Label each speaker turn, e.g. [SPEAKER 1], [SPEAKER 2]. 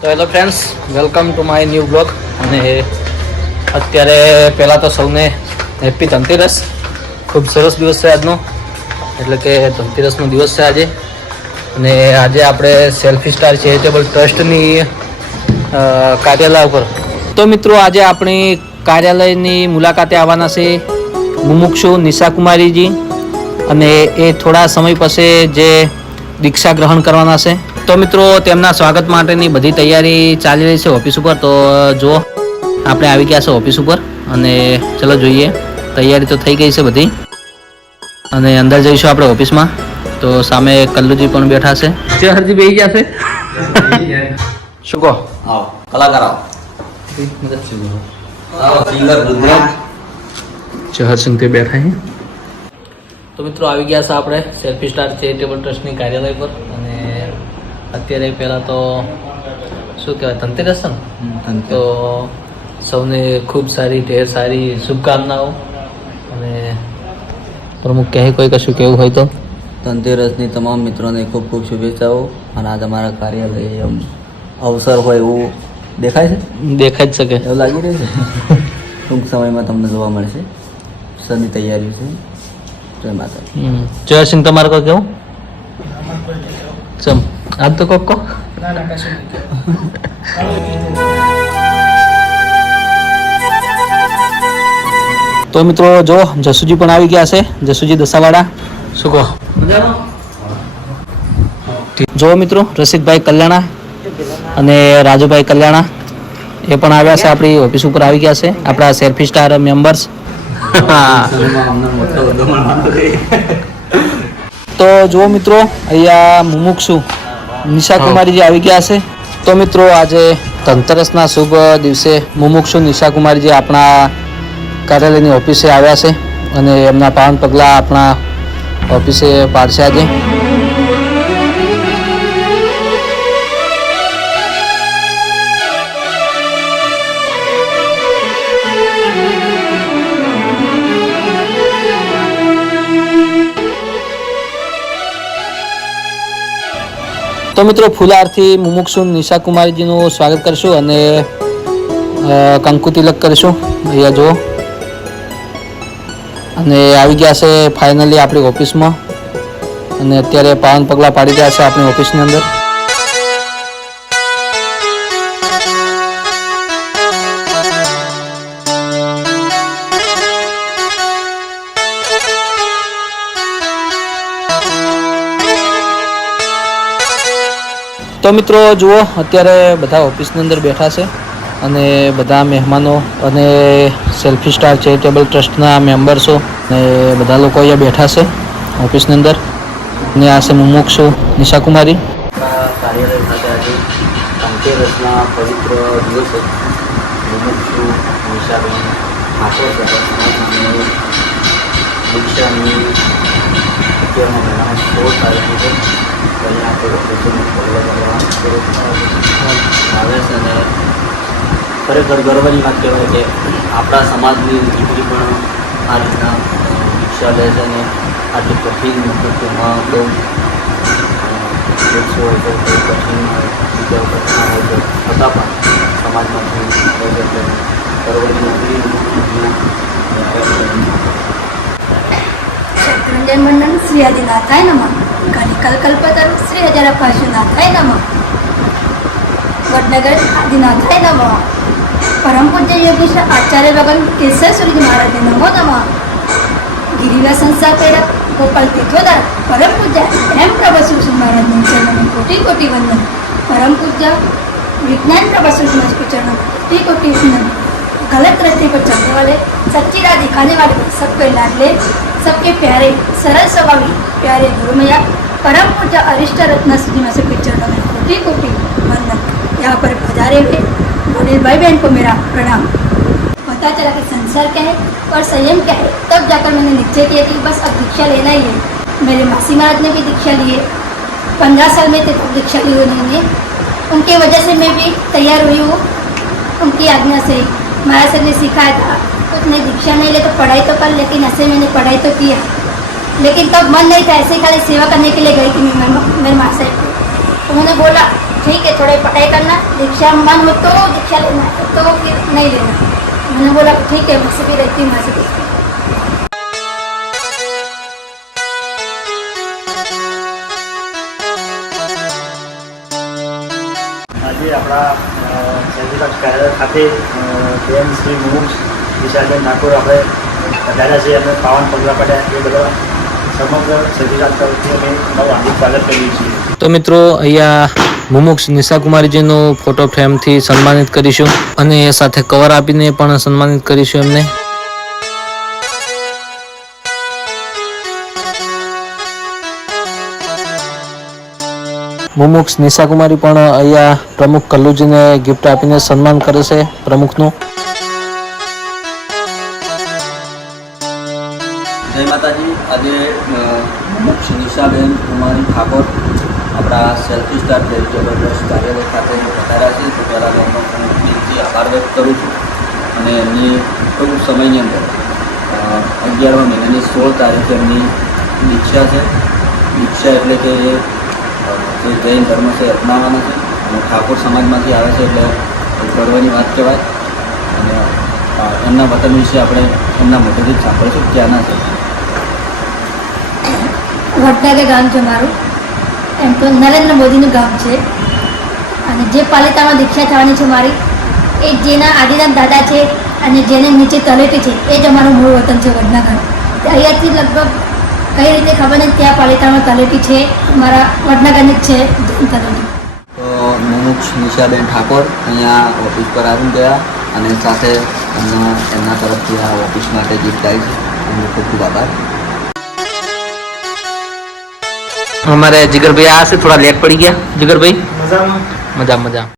[SPEAKER 1] તો hello friends welcome to my new blog અને અત્યારે પહેલાં તો સૌને હેપી ધનતેરસ. ખૂબ સરસ દિવસ છે આજનો. એટલે કે ધનતેરસનો દિવસ છે આજે. અને આજે આપણે સેલ્ફી સ્ટાર ચેરિટેબલ ટ્રસ્ટની કાર્યાલય ઉપર. તો મિત્રો, આજે આપણી કાર્યાલયની મુલાકાતે આવવાના છે મુમુક્ષુ નિશા કુમારીજી અને એ થોડા સમય પછી જે દીક્ષા ગ્રહણ કરવાના છે. તો મિત્રો તેમના સ્વાગત માટેની બધી તૈયારી ચાલી રહી છે ઓફિસ ઉપર. તો જો આપણે આવી ગયા છે ઓફિસ ઉપર અને ચલો જોઈએ. તૈયારી તો થઈ ગઈ છે બધી. અને અંદર જઈશું આપણે ઓફિસમાં. તો સામે કલ્લુજી પણ બેઠા છે. હરજી બેસી ગયા છે. શું કહો?
[SPEAKER 2] આવો કલાકાર આવો.
[SPEAKER 1] ચહરસિંહ બેઠા છે. તો મિત્રો આવી ગયા છે આપણે સેલ્ફી સ્ટાર ચેરિટેબલ ટ્રસ્ટની કાર્યાલય પર અત્યારે પહેલાં તો શું કહેવાય ધનતેરસ ને તો સૌને ખૂબ સારી ઢેર સારી શુભકામનાઓ. અને પ્રમુખ કહે કોઈ કશું કેવું હોય તો?
[SPEAKER 2] ધનતેરસની તમામ મિત્રોને ખૂબ ખૂબ શુભેચ્છાઓ. અને આ તમારા કાર્યાલય એમ અવસર હોય એવું દેખાય છે?
[SPEAKER 1] દેખાઈ જ શકે.
[SPEAKER 2] એવું લાગી રહ્યું છે? ટૂંક સમયમાં તમને જોવા મળશે. સની તૈયારી છે. જય માતા.
[SPEAKER 1] જયસિંહ તમારે કોઈ કેવું? ચમ. આજ તો કોક તો મિત્રો જો જસુજી પણ આવી ગયા છે જસુજી દસાવાડા શું કહો? જો મિત્રો રસિકભાઈ કલ્યાણા અને રાજુભાઈ કલ્યાણા એ પણ આવ્યા છે આપણી ઓફિસ ઉપર આવી ગયા છે આપણા સેલ્ફી સ્ટાર મેમ્બર્સ. તો જુઓ મિત્રો અહીંયા મુમુક્ષુ નિશા કુમારીજી આવી ગયા છે, તો મિત્રો આજે ધનતેરસના શુભ દિવસે મુમુક્ષુ નિશા કુમારીજી આપણા કાર્યાલયની ઓફિસે આવ્યા છે અને એમના પાવન પગલાં આપણા ઓફિસે પાડશે આજે. તો મિત્રો, ફુલારથી મુમુક્ષુ નિશા કુમારીજીનું સ્વાગત કરશું અને કંકુ તિલક કરીશું. અહીંયા જુઓ. અને આવી ગયા છે, ફાઇનલી આપણી ઓફિસમાં. અને અત્યારે પાવન પગલાં પાડી ગયા છે આપણી ઓફિસની અંદર. તો મિત્રો જુઓ, અત્યારે બધા ઓફિસની અંદર બેઠા છે અને બધા મહેમાનો અને સેલ્ફી સ્ટાર ચેરિટેબલ ટ્રસ્ટના મેમ્બર્સો અને બધા લોકો અહીંયા બેઠા છે ઓફિસની અંદર. ને આ છે મુમુક્ષુ
[SPEAKER 2] નિશાકુમારી. કાર્યાલય ખાતે આજે ધનતેરસના પવિત્ર દિવસે મુમુક્ષુ નિશાબેન ઠાકોર દીક્ષાની અત્યારના મહિનામાં સોળ તારીખે આવે છે અને ખરેખર ગર્વની વાત કહેવાય કે આપણા સમાજની દીકરી પણ આ રીતના શિક્ષા લે છે અને આટલી કઠિન પ્રકૃતિમાં બહુ વૃક્ષો હોય તો બહુ કઠિન હોય તો છતાં પણ સમાજમાંથી ગર્વની
[SPEAKER 3] નોકરી મંડન શ્રી આદિનાથાય નમઃ कलिकल कल्पतरु श्री हजारा पार्श्वनाथाय नमः वडनगर आदिनाथाय नमः परम पूज्य योगेश आचार्य भगवान केसर सूर्य महाराज नमो नमः गिरिवा संस्थार प्रेरक गोपाल तीर्थोदर परम पूज्य एम प्रभा सुषमा महाराज ने चरणों में कोटि कोटि वंदन परम पूज्य विज्ञान प्रभा सुषमा के चरणों में कोटि कोटि वंदन गलत रास्ते पर चलने वाले सच्ची राह दिखाने वाले सबके लाडले सबके प्यारे सरल स्वभावी प्यारे गुरुमया परम पूज्य अरिष्ट रत्न सुजीमा से चरणों में कोटि कोटि वंदन यहाँ पर पधारे हुए बड़े भाई बहन को मेरा प्रणाम। पता चला कि संसार क्या है और संयम क्या है, तब जाकर मैंने निश्चय किया कि बस अब दीक्षा लेना ही है। मेरे मासी महाराज ने भी दीक्षा लिए पंद्रह साल में थे तब दीक्षा ली उन्होंने। उनकी वजह से मैं भी तैयार हुई हूँ। उनकी आज्ञा से महाराज सर ने सिखाया था, कुछ नहीं, दीक्षा नहीं ले तो पढ़ाई तो कर, लेकिन ऐसे मैंने पढ़ाई तो किया। लेकिन तब मन नहीं था ऐसे खाली सेवा करने के लिए गई थी मैं मेरे माँ से उन्होंने बोला ठीक है थोड़े पढ़ाई करना दीक्षा मन हो तो दीक्षा लेना तो फिर नहीं लेना मैंने बोला ठीक है मुझसे भी रहती हूँ वहाँ से देखती हूँ।
[SPEAKER 2] આજે આપણા સર્જિકલ કાર્યાલય ખાતે અ, બેન શ્રી મુમુક્ષ વિશાલબેન ઠાકોર આપણે પધાર્યા છે એમને પાવન પગલાં પડ્યા એ બધા
[SPEAKER 1] તો મિત્રો, અહીંયા મુમુક્ષ નિશાકુમારીજીનો ફોટો ફ્રેમથી સન્માનિત કરીશું અને એ સાથે કવર આપીને પણ સન્માનિત કરીશું એમને. મુમુક્ષ નિશાકુમારી પણ અહીંયા પ્રમુખ કલ્લુજીને ગિફ્ટ આપીને સન્માન કરે છે પ્રમુખનું.
[SPEAKER 2] માતાજી, આજે નિશાબેન કુમારી ઠાકોર આપણા સેલ્ફી સ્ટાર ચેરિટેબલ ટ્રસ્ટ કાર્યાલય ખાતે પધાર્યા છે, તો પહેલાં હું દિલથી આભાર વ્યક્ત કરું છું. અને એમની ટૂંક સમયની અંદર અગિયારમા મહિનાની સોળ તારીખે એમની દીક્ષા છે. દીક્ષા એટલે કે એ જે જૈન ધર્મ છે અપનાવવાના છે. અને ઠાકોર સમાજમાંથી આવે છે એટલે ગર્વની વાત કહેવાય. અને એમના વતન વિશે આપણે એમના મોટેથી જ સાંભળીશું ત્યાંના છે.
[SPEAKER 3] વડનગર ગામ છે મારું. એમ તો નરેન્દ્ર મોદીનું ગામ છે. અને જે પાલિતામાં દીક્ષા થવાની છે મારી, એ જેના આદિનાથ દાદા છે અને જેને નીચે તલેટી છે, એ જ અમારું મૂળ વતન છે વડનગર અહીંયાથી લગભગ કઈ રીતે ખબર નથી ત્યાં પાલિતામાં તલેટી છે મારા વડનગરની જ છે તલેટી
[SPEAKER 2] તો મુમુક્ષ નિશાબેન ઠાકોર અહીંયા ઓફિસ પર આવી ગયા અને સાથે એમના તરફથી આ ઓફિસ માટે આવી છે ખૂબ ખૂબ આભાર.
[SPEAKER 1] हमारे जिगर भैया आज से थोड़ा लेट पड़ गया जिगर भाई
[SPEAKER 2] मजा
[SPEAKER 1] मजा मजा